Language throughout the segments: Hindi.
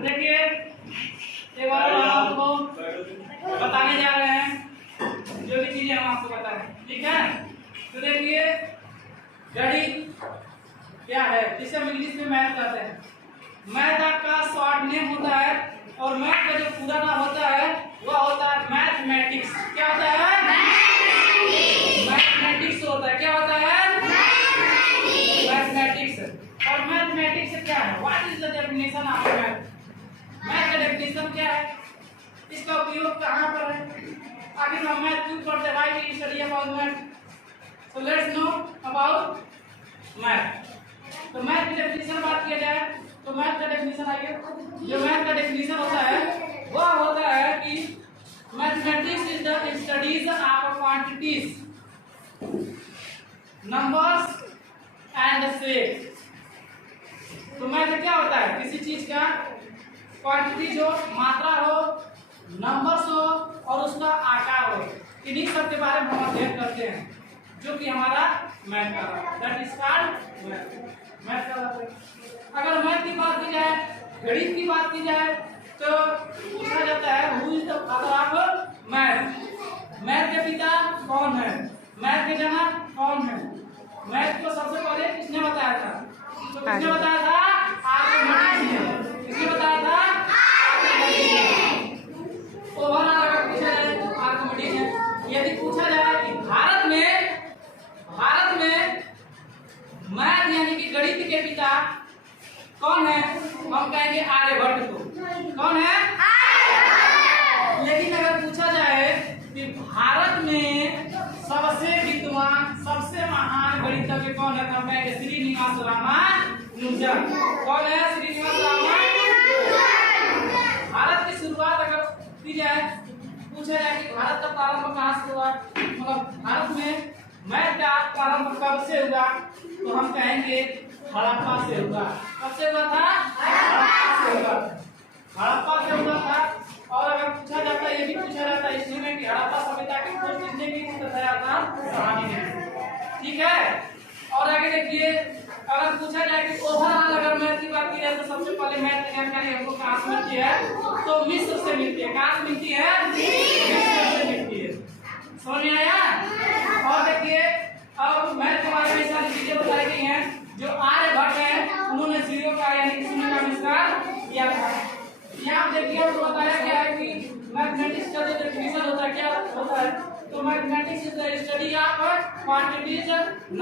तो देखिए एक बार हम आपको बताने जा रहे हैं जो भी चीजें हम आपको बता रहे हैं, ठीक है। तो देखिए गणित क्या है, जिसे हम इंग्लिश में मैथ कहते हैं। मैथ आपका शॉर्ट नेम होता है और मैथ का जो पूरा नाम होता है वह होता है मैथमेटिक्स। क्या होता है? मैथमेटिक्स होता है। क्या होता है? मैथमेटिक्स। और मैथमेटिक्स क्या है? What is the definition of math? Math का डेफिनेशन क्या है? इसका उपयोग कहाँ पर है? आखिर हम मैथ क्यों पढ़ते हैं? Why we study about math? So let's know about math. तो मैथ की डेफिनेशन बात किया जाए तो मैथ का डेफिनेशन आइए। जो मैथ का डेफिनेशन होता है वह होता है कि mathematics is the studies of quantities, numbers and shape. तो मैथ क्या होता है? किसी चीज का क्वांटिटी जो मात्रा हो, नंबर्स हो और उसका आकार हो, इन्हीं सब के बारे में हम अध्ययन करते हैं, जो कि हमारा मैथ का दैट इज कॉल्ड मैथ का। अगर मैथ की बात की जाए, गणित की बात की जाए तो पूछा जाता है who is the father of math? Math के पिता कौन है? मैथ के जनक कौन है? मैथ को सबसे पहले किसने बताया था? तो किसने बताया था? आर्किमिडीज ने। किसने बताया था? आर्किमिडीज ने। ओवरऑल अगर पूछा जाए तो आर्किमिडीज ने। यदि पूछा जाए कि भारत में मैथ यानी कि गणित के पिता कौन है, हम कहेंगे आर्यभट्ट को। कौन है? आर्यभट्ट। लेकिन अगर पूछा जाए कि भारत में सबसे विद्वान, सबसे महान गणितज्ञ कौन है, तो हम कहेंगे श्रीनिवास रामानुजन। कौन है? श्रीनिवास रामानुजन। भारत की शुरुआत अगर की जाए, पूछा जाए कि भारत का प्रारंभ कहाँ से हुआ, मतलब भारत में मैथ का प्रारंभ कब से हुआ, तो हम कहेंगे हड़प्पा से हुआ। कब से हुआ था? हड़प्पा से हुआ। हड़प्पा से हुआ था। और अगर पूछा जाता है, ये भी पूछा जाता है इसलिए में कि हड़प्पा सभ्यता की खोज किसने की थी, बताया था सहानी ने। ठीक है। और आगे देखिए, अगर पूछा जाए कि ओवरऑल अगर मैथ की बात की जाए तो सबसे पहले मैथ की जानकारी हमको कहाँ से मिलती है, तो मिस्र से मिलती है। कहाँ से मिलती है? मिस्र से मिलती है। समझ में आया? और देखिए अब मैथ के बारे में सारी चीजें बताई गई हैं। जो आर्यभट्ट है उन्होंने जीरो का यानी कि शून्य का आविष्कार किया था। यहाँ देखिए हमको बताया गया है कि मैथमेटिक्स का जो डेफिनेशन होता है क्या होता है, तो mathematics is the study of quantities,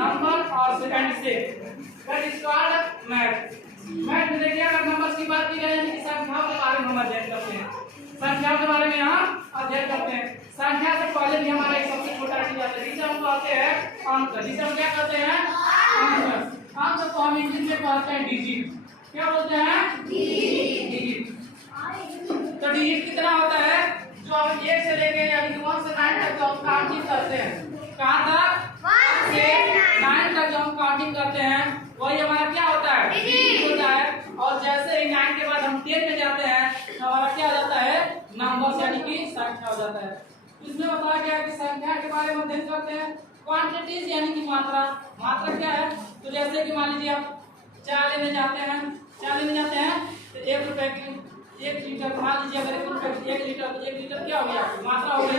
number और and shape, that is called math. Math में देखिए अगर नंबर्स की बात की जाए यानी कि संख्याओं के बारे में हम अध्ययन करते हैं, संख्याओं के बारे में हम अध्ययन करते हैं। संख्या से पहले भी हमारा एक सबसे छोटा चीज आता है जिसे हम कहते हैं अंक। जिसे हम क्या कहते हैं? अंक। अंक को हम इंग्लिश में कहते हैं डिजिट। क्या बोलते हैं? डिजिट। तो डिजिट कितना होता है? जो हम 1 से लेके यानी कि 1 से 9 तक जो हम काउंटिंग करते हैं, कहाँ तक? 1 से 9 तक जो हम काउंटिंग करते हैं वही हमारा क्या होता है? डिजिट होता है। और जैसे ही 9 के बाद हम 10 में जाते हैं तो हमारा क्या हो जाता है? नंबर यानी कि संख्या हो जाता है। इसमें बताया गया कि संख्या के बारे में अध्ययन करते हैं। क्वांटिटीज यानी कि मात्रा। मात्रा क्या है? तो जैसे कि मान लीजिए आप चाय लेने जाते हैं तो 1 रुपए की 1 लीटर, मान लीजिए अगर 1 रुपए की 1 लीटर, तो 1 लीटर क्या हो गया? मात्रा हो गई।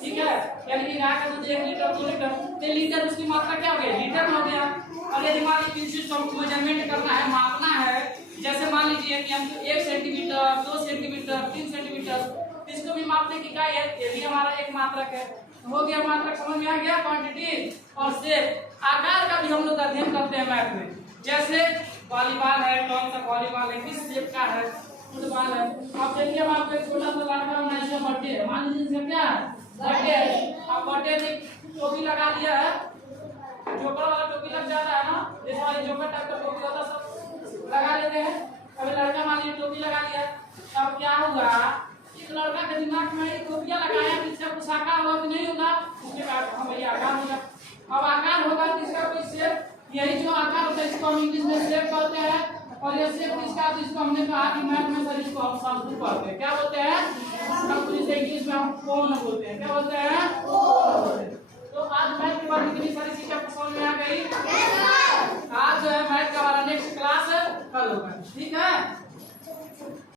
ठीक है। यानी कि गाय का दूध 1 लीटर, 2 लीटर, तो लीटर उसकी मात्रा क्या हो गई? लीटर में हो गया। और यदि मान लीजिए किसी को मेजरमेंट करना है, मापना है, जैसे मान लीजिए कि हमको 1 सेंटीमीटर, 2 सेंटीमीटर, 3 सेंटीमीटर, इसको भी मापने की इकाई है, ये भी हमारा एक मात्रक है। हो गया मात्रक, समझ में आ गया? क्वांटिटी और शेप, आकार का भी हम लोग अध्ययन करते हैं मैथ में। जैसे वॉलीबॉल है, कौन सा वॉलीबॉल है, किस शेप का है, फुटबॉल है। अब देखिए हम आपको एक छोटा सा लड़का का बर्थडे है, मान लीजिए इसका क्या है? बर्थडे है। अब बर्थडे में टोपी लगा दिया है, जोकर वाला टोपी लग जाता है ना, जैसे वाली जोकर टाइप का टोपी होता है सब लगा लेते हैं। अभी लड़का मान लीजिए टोपी लगा लिया, तब क्या होगा? इस लड़का के दिमाग में टोपियां लगाया किसका कुछ आकार होगा कि नहीं होगा? उसके बाद हाँ भैया आकार होगा। अब आकार होगा किसका? कोई शेप। यही जो आकार होता है इसको हम इंग्लिश में शेप कहते हैं। और ये शेप किसका? तो इसको हमने कहा कि मैथ में सर इसको हम शंकु कहते हैं। क्या बोलते हैं? शंकु। जिसे इंग्लिश में हम कोन बोलते हैं। क्या बोलते हैं? कोन। तो आज मैथ के बारे में कितनी सारी चीजें आपको समझ में आ गई। आज जो है मैथ का हमारा नेक्स्ट क्लास कल होगा। ठीक है।